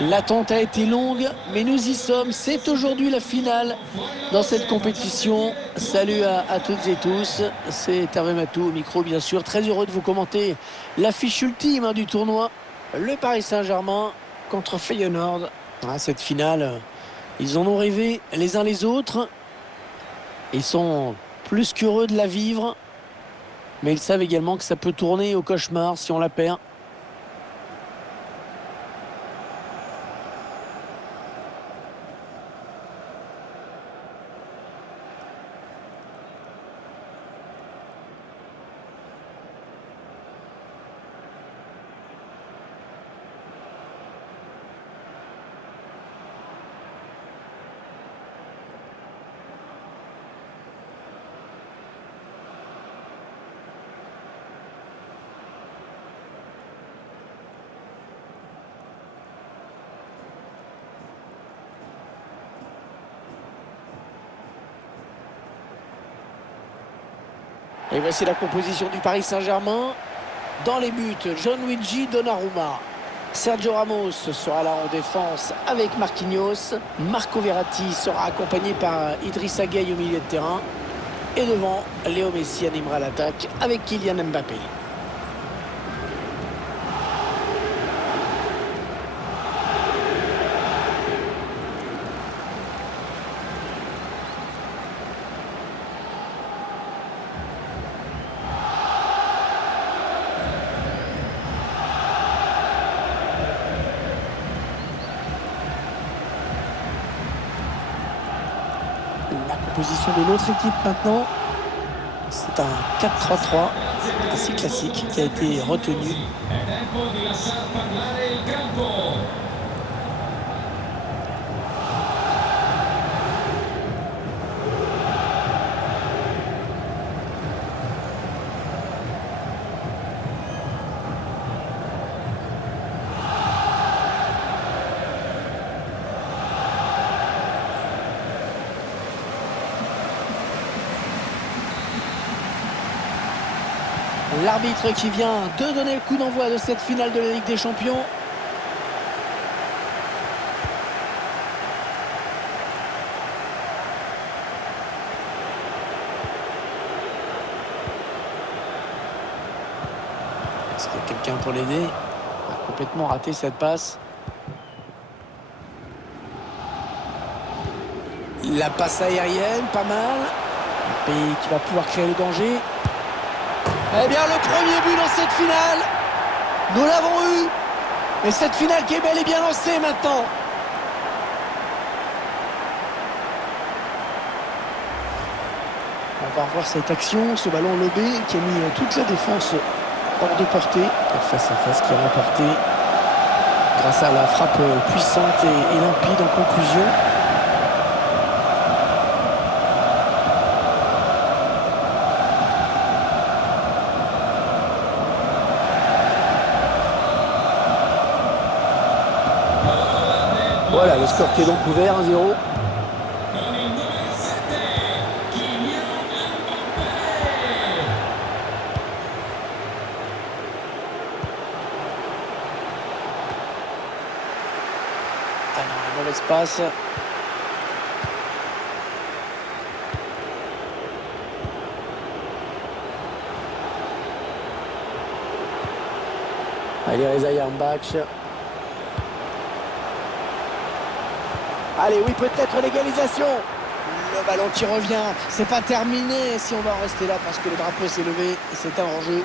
L'attente a été longue, mais nous y sommes. C'est aujourd'hui la finale dans cette compétition. Salut à toutes et tous. C'est Hervé Matou au micro, bien sûr. Très heureux de vous commenter l'affiche ultime du tournoi. Le Paris Saint-Germain contre Feyenoord. Cette finale, ils en ont rêvé les uns les autres. Ils sont plus qu'heureux de la vivre. Mais ils savent également que ça peut tourner au cauchemar si on la perd. Et voici la composition du Paris Saint-Germain. Dans les buts, Gianluigi Donnarumma. Sergio Ramos sera là en défense avec Marquinhos. Marco Verratti sera accompagné par Idrissa Gueye au milieu de terrain. Et devant, Léo Messi animera l'attaque avec Kylian Mbappé. La composition de notre équipe maintenant, c'est un 4-3-3 assez classique qui a été retenu. L'arbitre qui vient de donner le coup d'envoi de cette finale de la Ligue des Champions. Est-ce qu'il y a quelqu'un pour l'aider? A complètement raté cette passe. La passe aérienne, pas mal. Un pays qui va pouvoir créer le danger. Eh bien, le premier but dans cette finale, nous l'avons eu. Et cette finale qui est bel et bien lancée maintenant. On va revoir cette action, ce ballon lobé qui a mis toute la défense hors de portée. Face à face qui est remporté grâce à la frappe puissante et limpide en conclusion. Voilà, le score qui est donc ouvert, 1-0. Ah non, la mauvaise passe. Allez, Reza Yarmbach. Allez, oui, peut-être l'égalisation. Le ballon qui revient. C'est pas terminé si on va en rester là parce que le drapeau s'est levé et c'est un hors-jeu.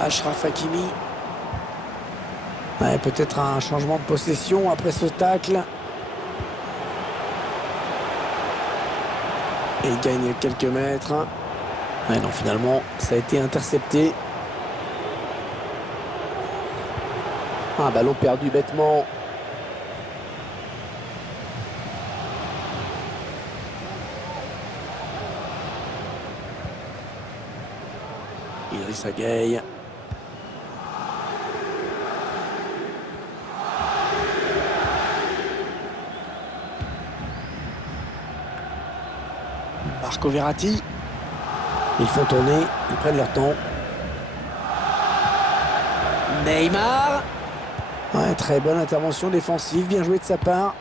Achraf Hakimi. Ouais, peut-être un changement de possession après ce tacle. Et il gagne quelques mètres. Ouais, non, finalement, ça a été intercepté. Un ballon perdu bêtement. Idrissa Gueye. Marco Verratti. Ils font tourner, ils prennent leur temps. Neymar. Ouais, très bonne intervention défensive, bien joué de sa part.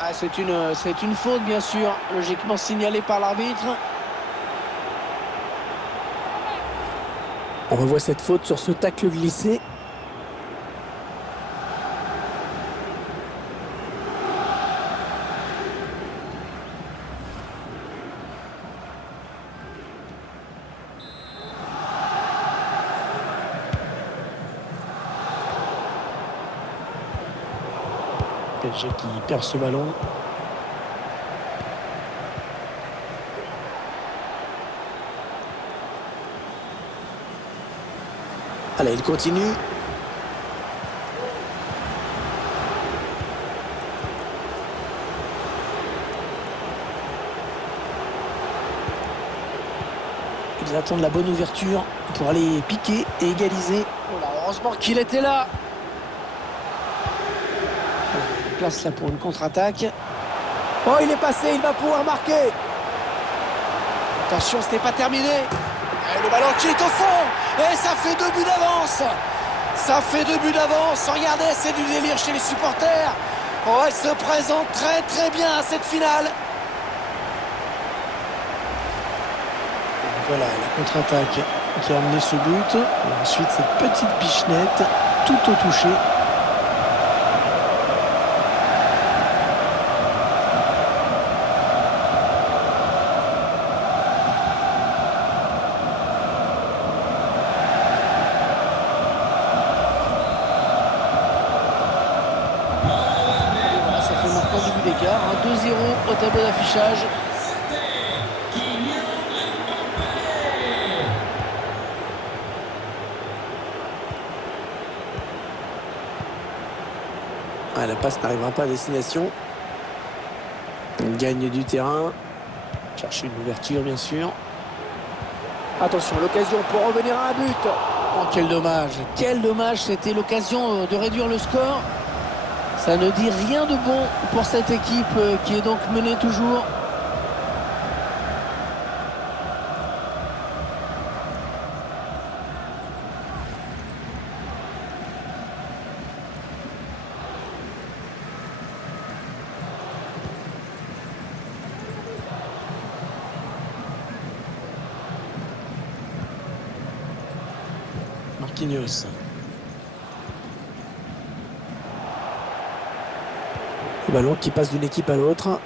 Ah, c'est une faute, bien sûr, logiquement signalée par l'arbitre. On revoit cette faute sur ce tacle glissé. PSG qui perd ce ballon. Allez, il continue. Ils attendent la bonne ouverture pour aller piquer et égaliser. Oh là, heureusement qu'il était là. Place là pour une contre-attaque. Oh, il est passé, il va pouvoir marquer. Attention, ce n'est pas terminé. Et le ballon qui est au fond. Et ça fait 2 buts d'avance. Ça fait 2 buts d'avance. Regardez, c'est du délire chez les supporters. Oh, elle se présente très très bien à cette finale. Et voilà la contre-attaque qui a amené ce but. Et ensuite cette petite pichenette tout au toucher. D'écart, 2-0 au tableau d'affichage. Ah, la passe n'arrivera pas à destination. On gagne du terrain. Chercher une ouverture, bien sûr. Attention, l'occasion pour revenir à un but. Oh, quel dommage. Quel dommage, c'était l'occasion de réduire le score. Ça ne dit rien de bon pour cette équipe qui est donc menée toujours. Marquinhos. Le ballon qui passe d'une équipe à l'autre.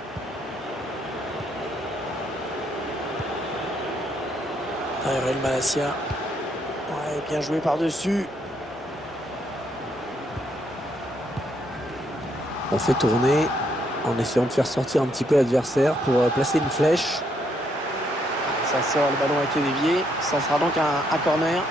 Real Malacia. Ouais, bien joué par-dessus. On fait tourner en essayant de faire sortir un petit peu l'adversaire pour placer une flèche. Ça sort, le ballon a été dévié. Ça sera donc un corner.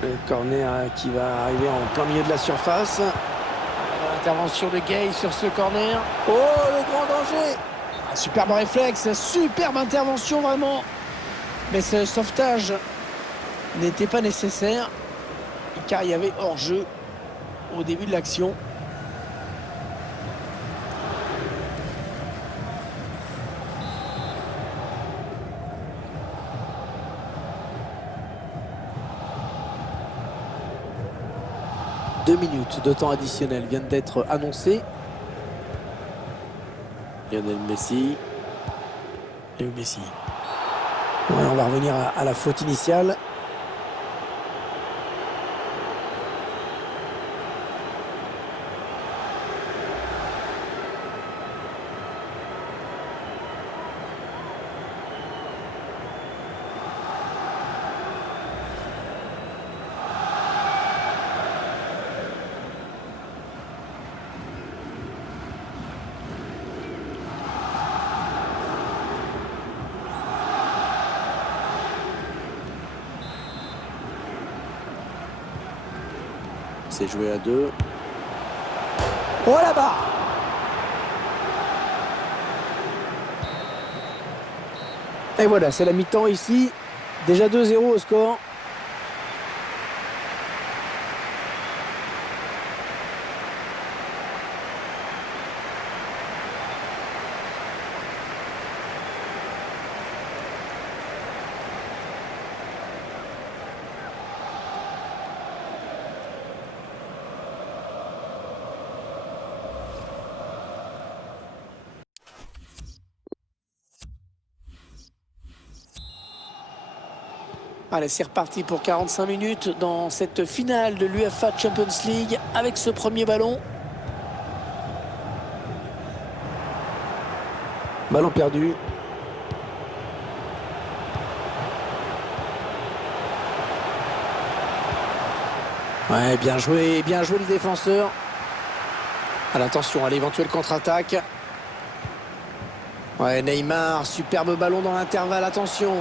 Le corner qui va arriver en plein milieu de la surface. Intervention de Gay sur ce corner. Oh, le grand danger. Un superbe réflexe, superbe intervention vraiment. Mais ce sauvetage n'était pas nécessaire car il y avait hors-jeu au début de l'action. Deux minutes de temps additionnel viennent d'être annoncées. Lionel Messi. Léo Messi. Ouais, on va revenir à la faute initiale. C'est joué à 2. Oh là-bas! Et voilà, c'est la mi-temps ici. Déjà 2-0 au score. Allez, c'est reparti pour 45 minutes dans cette finale de l'UEFA Champions League avec ce premier ballon. Ballon perdu. Ouais, bien joué le défenseur. Attention à l'éventuelle contre-attaque. Ouais, Neymar, superbe ballon dans l'intervalle, attention.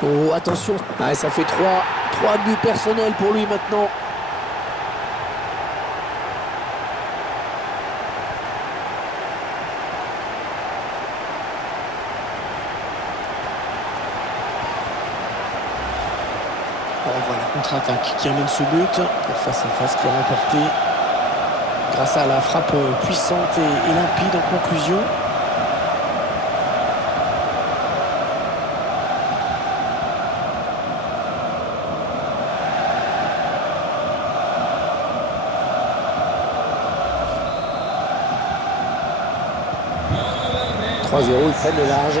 Oh, attention. Ouais, ça fait 3 buts personnels pour lui maintenant. On voit la contre-attaque qui amène ce but. Face à face qui est remporté grâce à la frappe puissante et limpide en conclusion. « 3-0, ils prennent le large. »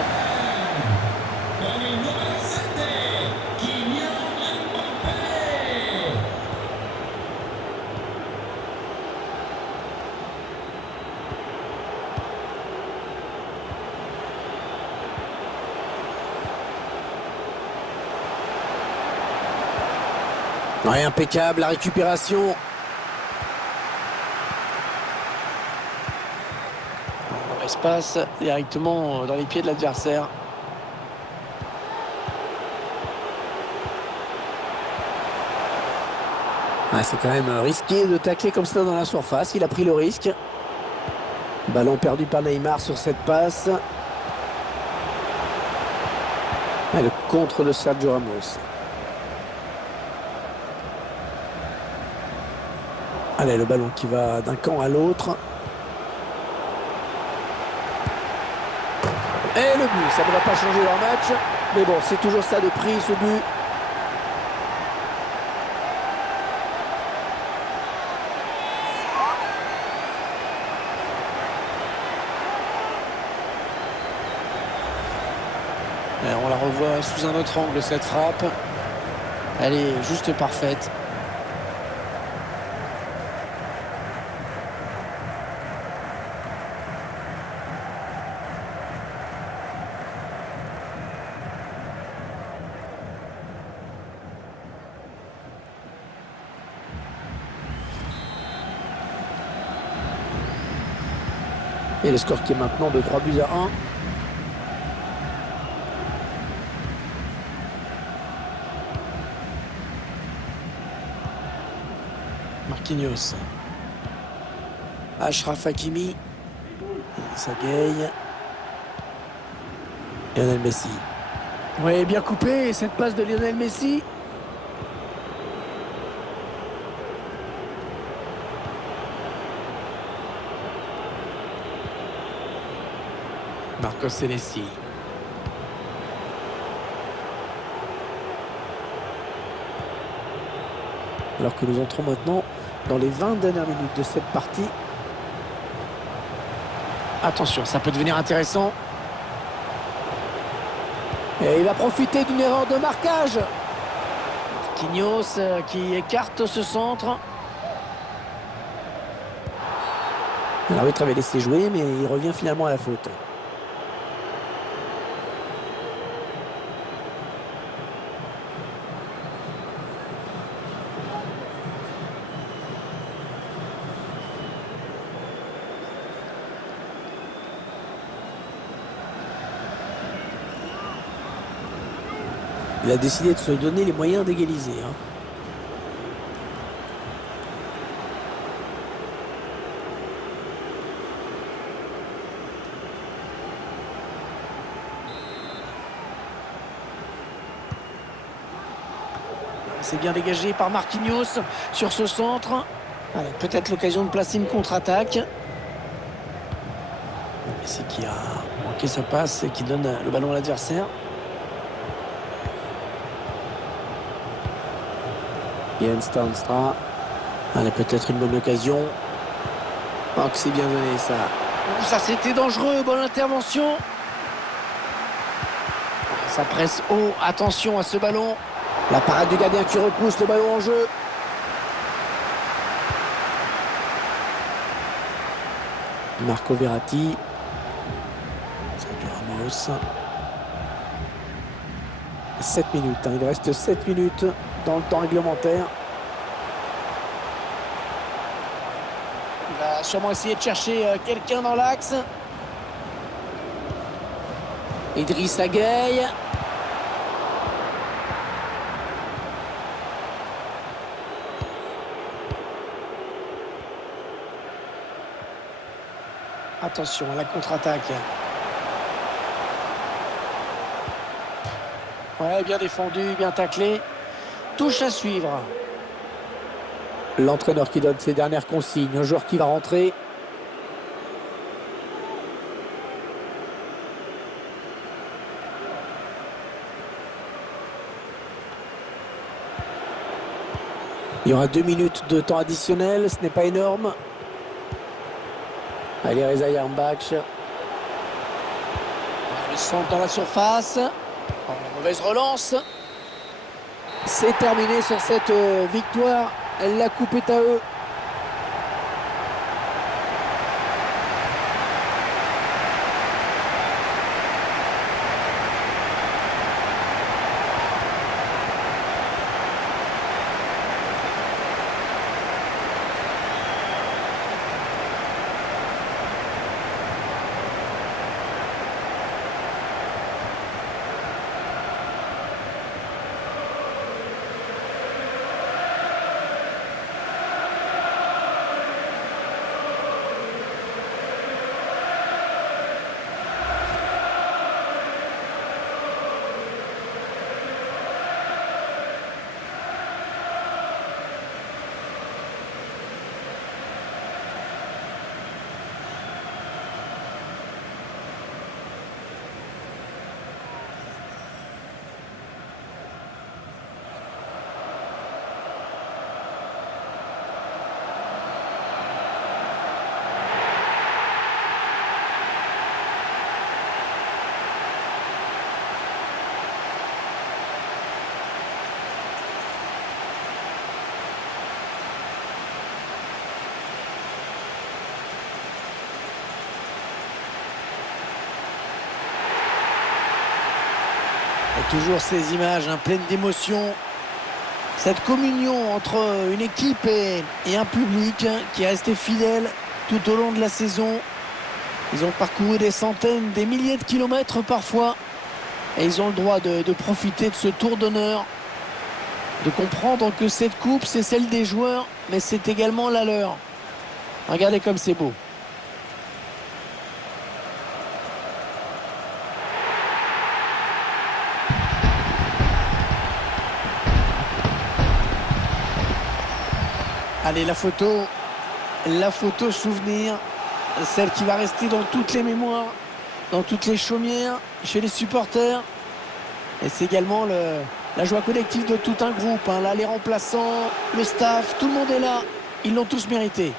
Ouais, impeccable, la récupération. Dans l'espace, directement dans les pieds de l'adversaire. Ouais, c'est quand même risqué de tacler comme ça dans la surface. Il a pris le risque. Ballon perdu par Neymar sur cette passe. Et le contre de Sergio Ramos. Allez, le ballon qui va d'un camp à l'autre. Et le but, ça ne va pas changer leur match. Mais bon, c'est toujours ça de prix, ce but. Et on la revoit sous un autre angle, cette frappe. Elle est juste parfaite. Et le score qui est maintenant de 3-1. Marquinhos. Achraf Hakimi. Sagaye. Lionel Messi. Oui, bien coupé, cette passe de Lionel Messi. Marcos Senesi. Alors que nous entrons maintenant dans les 20 dernières minutes de cette partie. Attention, ça peut devenir intéressant. Et il va profiter d'une erreur de marquage. Marquinhos qui écarte ce centre. L'arbitre avait laissé jouer, mais il revient finalement à la faute. Il a décidé de se donner les moyens d'égaliser. C'est bien dégagé par Marquinhos sur ce centre. Peut-être l'occasion de placer une contre-attaque. C'est qui a manqué sa passe et qui donne le ballon à l'adversaire. Jens Toornstra. Allez, peut-être une bonne occasion. Oh, que c'est bien donné ça. Ça c'était dangereux, bonne intervention. Ça presse haut, attention à ce ballon. La parade du gardien qui repousse le ballon en jeu. Marco Verratti. Sergio Ramos. 7 minutes, il reste 7 minutes dans le temps réglementaire. Il va sûrement essayer de chercher quelqu'un dans l'axe. Idrissa Gueye. Attention à la contre-attaque. Ouais, bien défendu, bien taclé. Touche à suivre. L'entraîneur qui donne ses dernières consignes. Un joueur qui va rentrer. Il y aura 2 minutes de temps additionnel. Ce n'est pas énorme. Allez, Reza Yarmbach. Le centre dans la surface. La mauvaise relance. C'est terminé sur cette victoire. La coupe est à eux. Et toujours ces images pleines d'émotion. Cette communion entre une équipe et un public qui est resté fidèle tout au long de la saison. Ils ont parcouru des centaines, des milliers de kilomètres parfois. Et ils ont le droit de profiter de ce tour d'honneur. De comprendre que cette coupe, c'est celle des joueurs, mais c'est également la leur. Regardez comme c'est beau. Allez, la photo souvenir, celle qui va rester dans toutes les mémoires, dans toutes les chaumières, chez les supporters. Et c'est également la joie collective de tout un groupe. Là, les remplaçants, le staff, tout le monde est là. Ils l'ont tous mérité.